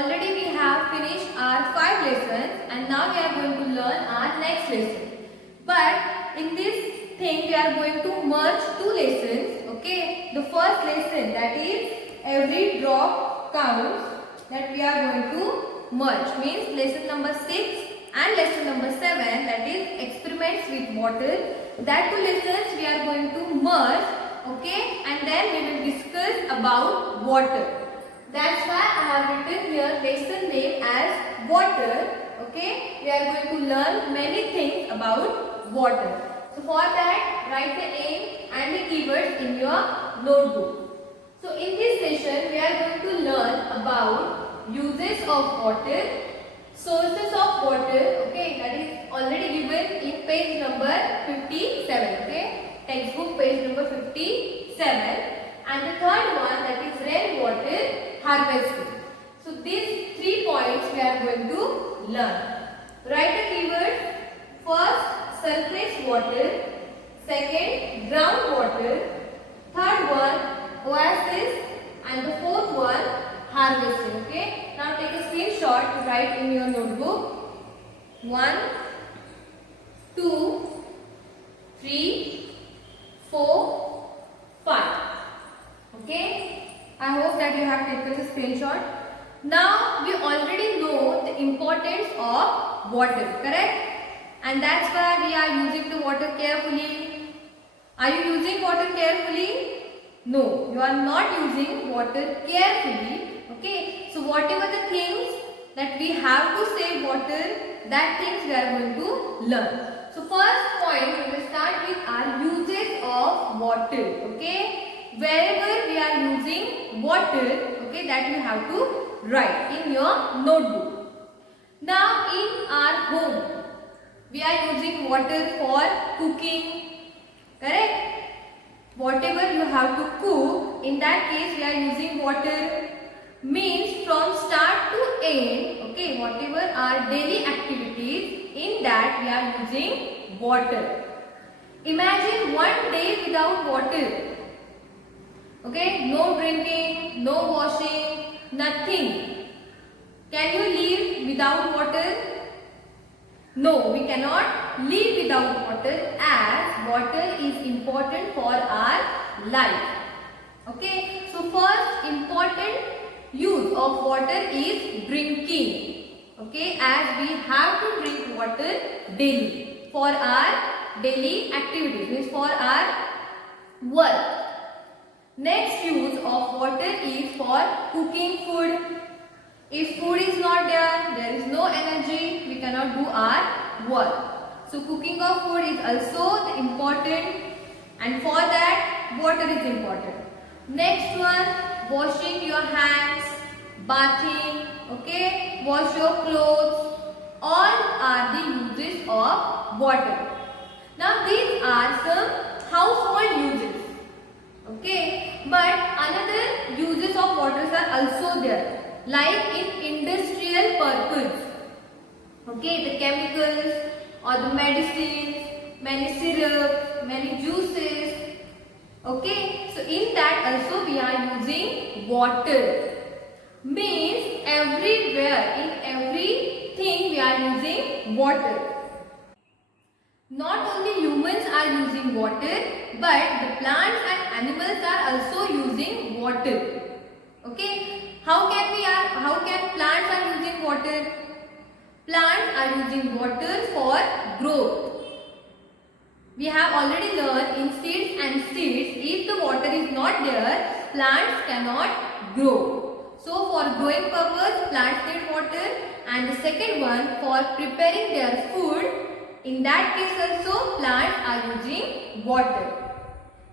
already we have finished our 5 lessons and now we are going to learn our next lesson. But in this thing we are going to merge 2 lessons. Okay, the first lesson, that is every drop counts, that we are going to merge, means lesson number 6 and lesson number 7, that is experiments with water. That 2 lessons we are going to merge. Okay, and then we will discuss about water. That's why I have written here lesson name as water. Okay, we are going to learn many things about water. So for that, write the aim and the keywords in your notebook. So in this session, we are going to learn about uses of water, sources of water. Okay, that is already given in page number 57. Okay, textbook page number 57. And the third one, that is rainwater harvesting. So these 3 points we are going to learn. Write the keywords. First, surface water. Second, groundwater. Third one, oasis. And the fourth one, harvesting. Okay. Now take a screenshot to write in your notebook. 1, 2, 3, 4, 5. Okay, I hope that you have taken the screenshot. Now we already know the importance of water, correct? And that's why we are using the water carefully. Are you using water carefully? No, you are not using water carefully. Okay, so whatever the things that we have to save water, that things we are going to learn. So first point, we will start with our uses of water. Okay. Wherever we are using water, okay, that you have to write in your notebook. Now in our home, we are using water for cooking, correct? Whatever you have to cook, in that case we are using water. Means from start to end, okay, whatever our daily activities, in that we are using water. Imagine one day without water. Okay, no drinking, no washing, nothing. Can you live without water? No, we cannot live without water, as water is important for our life. Okay, so first important use of water is drinking. Okay, as we have to drink water daily for our daily activities, means for our work. Next use of water is for cooking food. If food is not there, there is no energy, we cannot do our work. So cooking of food is also important, and for that water is important. Next one, washing your hands, bathing, okay, wash your clothes, all are the uses of water. Now these are some household uses. Okay, but another uses of waters are also there, like in industrial purpose. Okay, the chemicals or the medicines, many syrups, many juices. Okay, so in that also we are using water. Means everywhere, in everything we are using water. Not only humans are using water, but the plants and animals are also using water. Okay, how can plants are using water? Plants are using water for growth. We have already learned in seeds and seeds, if the water is not there, plants cannot grow. So for growing purpose, plants need water, and the second one, for preparing their food, in that case also plants are using water.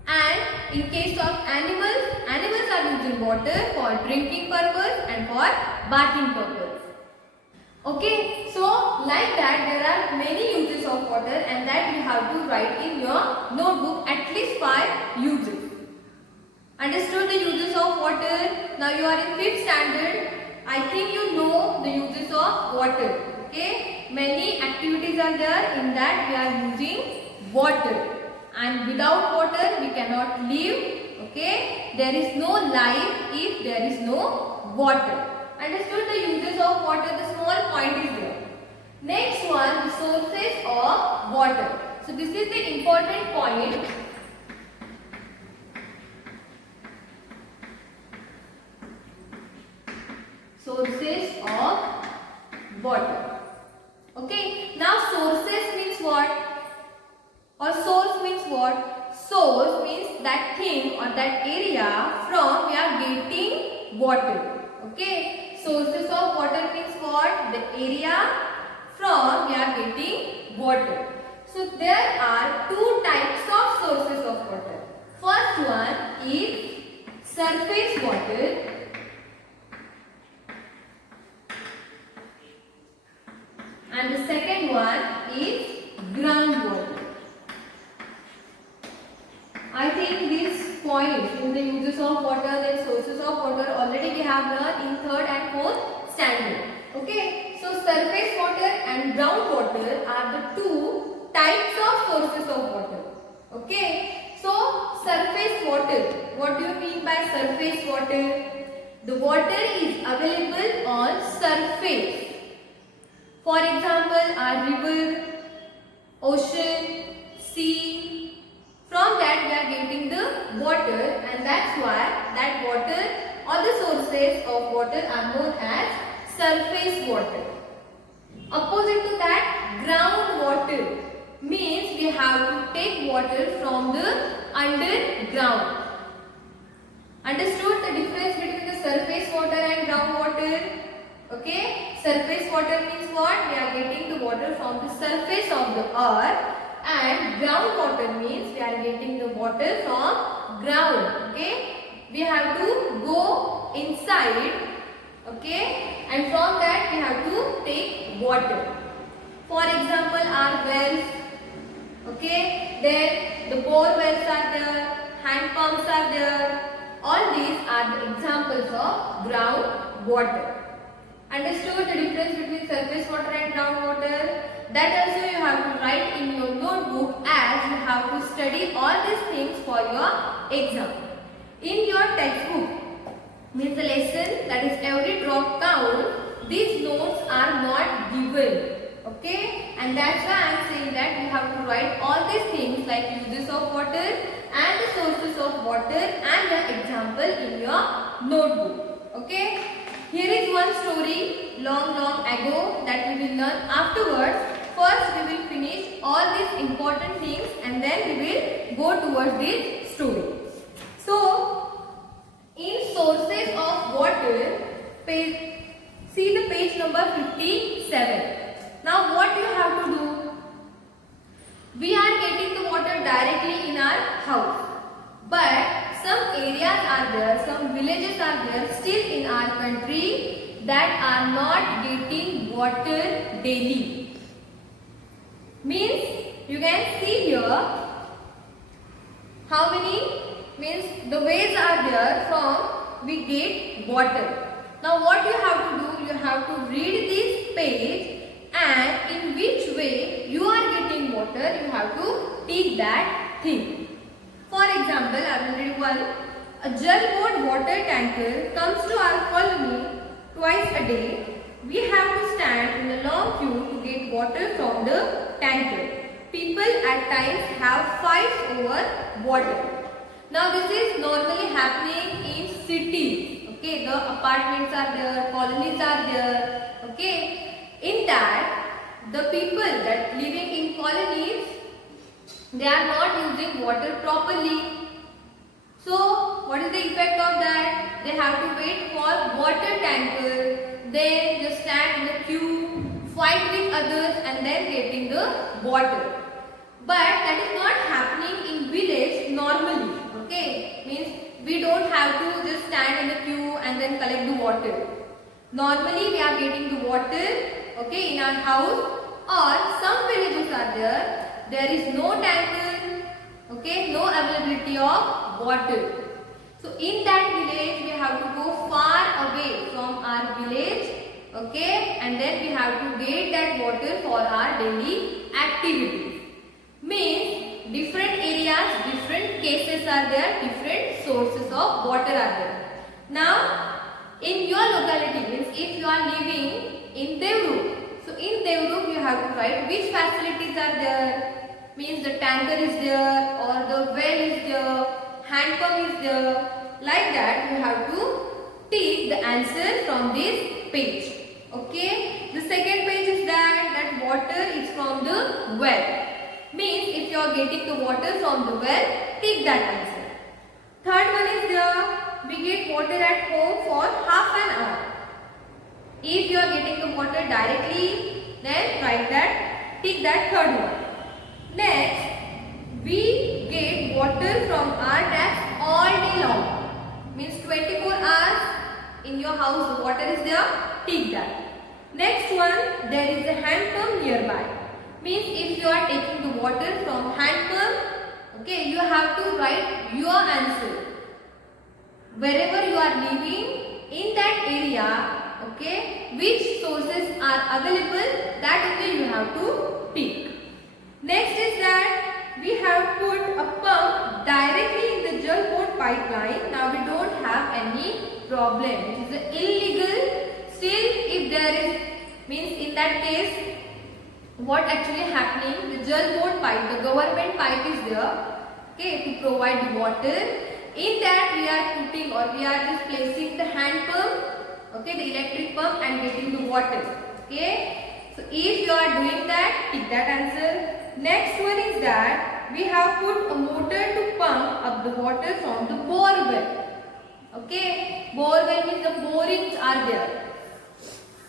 And in case of animals, animals are using water for drinking purpose and for bathing purpose. Okay, so like that there are many uses of water, and that you have to write in your notebook at least 5 uses. Understood the uses of water? Now you are in 5th standard. I think you know the uses of water. Okay, many activities are there, in that we are using water, and without water we cannot live. Okay, there is no life if there is no water. Understood the uses of water? The small point is there. Next one, the sources of water. So this is the important point. Sources of water. Okay. Now sources means what? Or source means what? Source means that thing or that area from we are getting water. Okay. Sources of water means what? The area from we are getting water. So there are two types of sources of water. First one is surface water. And the second one is groundwater. I think these points in the uses of water and sources of water already we have learned in 3rd and 4th standard. Okay. So surface water and groundwater are the two types of sources of water. Okay. So surface water. What do you mean by surface water? The water is available on surface. For example, our river, ocean, sea. From that we are getting the water, and that's why that water or the sources of water are known as surface water. Opposite to that, groundwater means we have to take water from the underground. Understood the difference between the surface water and groundwater? Okay, surface water means what? We are getting the water from the surface of the earth, and groundwater means we are getting the water from ground. Okay, we have to go inside. Okay, and from that we have to take water. For example, our wells. Okay, then the bore wells are there, hand pumps are there. All these are the examples of groundwater. Understood the difference between surface water and groundwater? That also you have to write in your notebook, as you have to study all these things for your exam. In your textbook, means the lesson, that is every drop count, these notes are not given. Okay, and that's why I am saying that you have to write all these things like uses of water and the sources of water and the example in your notebook. Okay. Here is one story long ago that we will learn afterwards. First we will finish all these important things and then we will go towards this story. So, in sources of water, see the page number 57. Now what you have to do? We are getting the water directly in our house. But some areas are there, some villages are there still in our country that are not getting water daily. Means you can see here how many, means the ways are there from we get water. Now what you have to do, you have to read this page and in which way you are getting water, you have to take that thing. For example, I will read one. A Jal Board water tanker comes to our colony twice a day. We have to stand in a long queue to get water from the tanker. People at times have fights over water. Now this is normally happening in cities. Okay, the apartments are there, colonies are there. Okay, in that the people that living in colonies, they are not using water properly. So what is the effect of that? They have to wait for water tanker, then just stand in the queue, fight with others and then getting the water. But that is not happening in village normally. Okay, means we don't have to just stand in the queue and then collect the water. Normally we are getting the water, okay, in our house, or some villages are there is no tanker, okay, no availability of water. So in that village we have to go far away from our village, okay, and then we have to get that water for our daily activities. Means different areas, different cases are there, different sources of water are there. Now in your locality, means have to write which facilities are there. Means the tanker is there or the well is there, hand pump is there. Like that you have to take the answer from this page. Okay. The second page is that water is from the well. Means if you are getting the water from the well, take that answer. Third one is there, we get water at home for half an hour. If you are getting the water directly, then write that, take that third one. Next, we get water from our taps all day long. Means 24 hours in your house the water is there, take that. Next one, there is a hand pump nearby. Means if you are taking the water from hand pump, okay, you have to write your answer. Wherever you are living in that area, okay, which sources are available, that only you have to pick. Next is that we have put a pump directly in the Jal Board pipeline. Now we don't have any problem. It is illegal. Still, if there is, means in that case, what actually happening, the Jal Board pipe, the government pipe is there, okay, to provide the water. In that we are putting or we are just placing the hand pump, okay, the electric pump and getting the water. Okay. So if you are doing that, take that answer. Next one is that we have put a motor to pump up the water from the bore well. Okay. Bore well means the borings are there.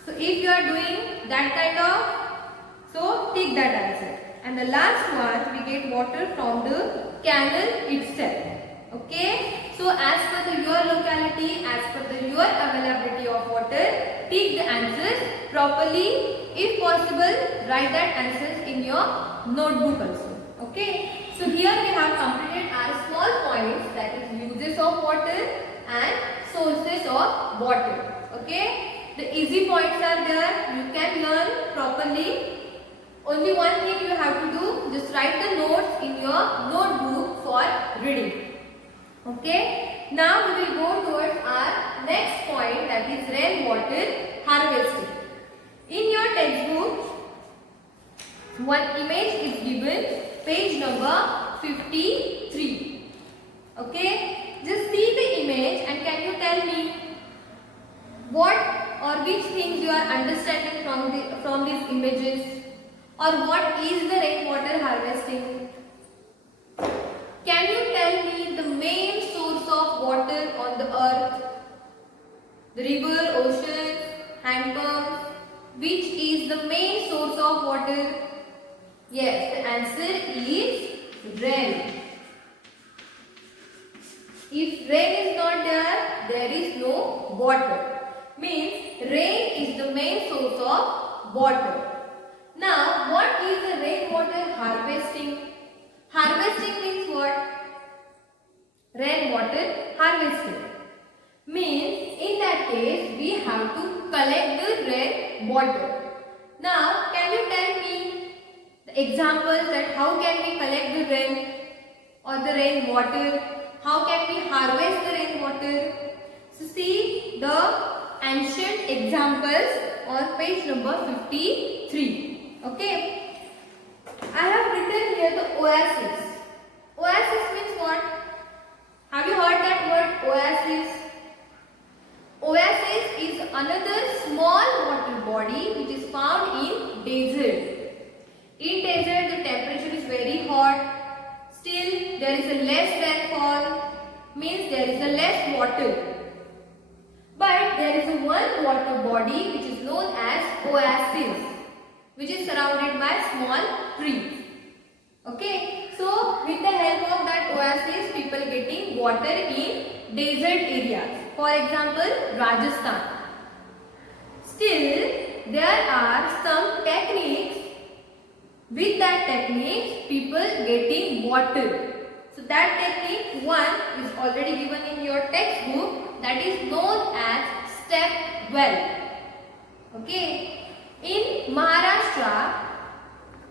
So if you are doing that kind of, so take that answer. And the last one, we get water from the canal itself. Okay, so as per your locality, as per your availability of water, take the answers properly. If possible, write that answers in your notebook also. Okay, so here we have completed our small points, that is uses of water and sources of water. Okay, the easy points are there, you can learn properly. Only one thing you have to do, just write the notes in your notebook for reading. Okay, now we will go towards our next point, that is rainwater harvesting. In your textbook, one image is given, page number 53. Okay, just see the image and can you tell me what or which things you are understanding from these images, or what is the rainwater harvesting? Can you tell me the main source of water on the earth? The river, ocean, hand pumps. Which is the main source of water? Yes, the answer is rain. If rain is not there, there is no water. Means rain is the main source of water. Now, what is the rainwater harvesting? Harvesting means what? Rainwater harvesting. Means in that case we have to collect the rain water. Now can you tell me the examples that how can we collect the rain or the rain water? How can we harvest the rain water? So see the ancient examples on page number 53. Okay. I have written here the oasis. Oasis means what? Have you heard that word oasis? Oasis is another small water body which is found in desert. In desert the temperature is very hot. Still there is a less rainfall. Means there is a less water. But there is a one water body which is known as oasis, which is surrounded by small trees. Okay, so with the help of that oasis, people getting water in desert areas. For example, Rajasthan. Still, there are some techniques. With that technique, people getting water. So that technique one is already given in your textbook, that is known as step well. Okay. In Maharashtra,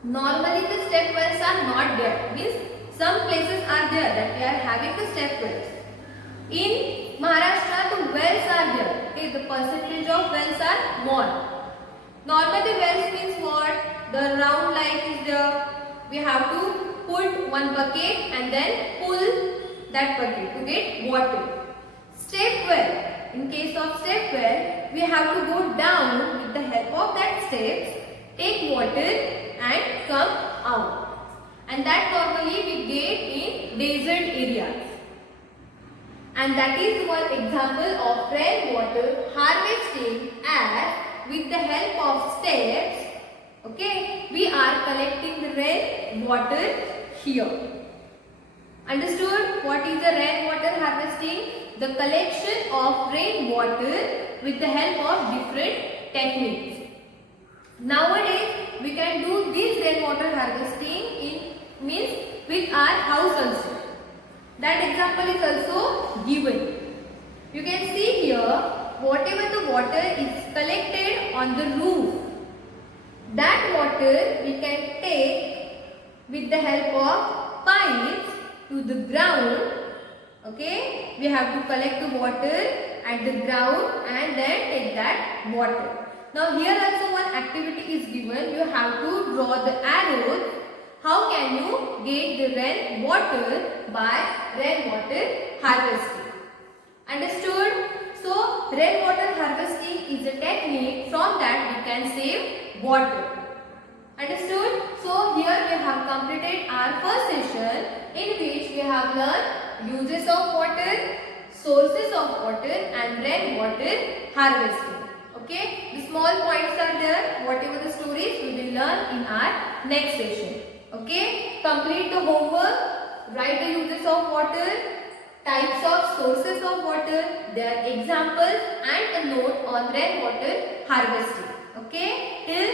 normally the step wells are not there. Means some places are there that we are having the step wells. In Maharashtra, the wells are there. Okay, the percentage of wells are more. Normally wells means what? The round like is there. We have to put one bucket and then pull that bucket to get water. Step well. In case of step well, we have to go down with the help of that steps, take water and come out. And that normally we get in desert areas. And that is one example of rainwater harvesting, as with the help of steps, okay, we are collecting the rainwater here. Understood? What is the rainwater harvesting? The collection of rainwater with the help of different techniques. Nowadays, we can do this rainwater harvesting with our house also. That example is also given. You can see here, whatever the water is collected on the roof, that water we can take with the help of pipes to the ground. Okay, we have to collect the water at the ground and then take that water. Now here also one activity is given. You have to draw the arrows. How can you get the rainwater by rainwater harvesting? Understood? So rainwater harvesting is a technique, from that we can save water. Understood? So here we have completed our first session, in which we have learned uses of water, sources of water and rainwater harvesting. Okay, the small points are there. Whatever the stories we will learn in our next session. Okay, complete the homework, write the uses of water, types of sources of water, their examples and a note on rainwater harvesting. Okay, till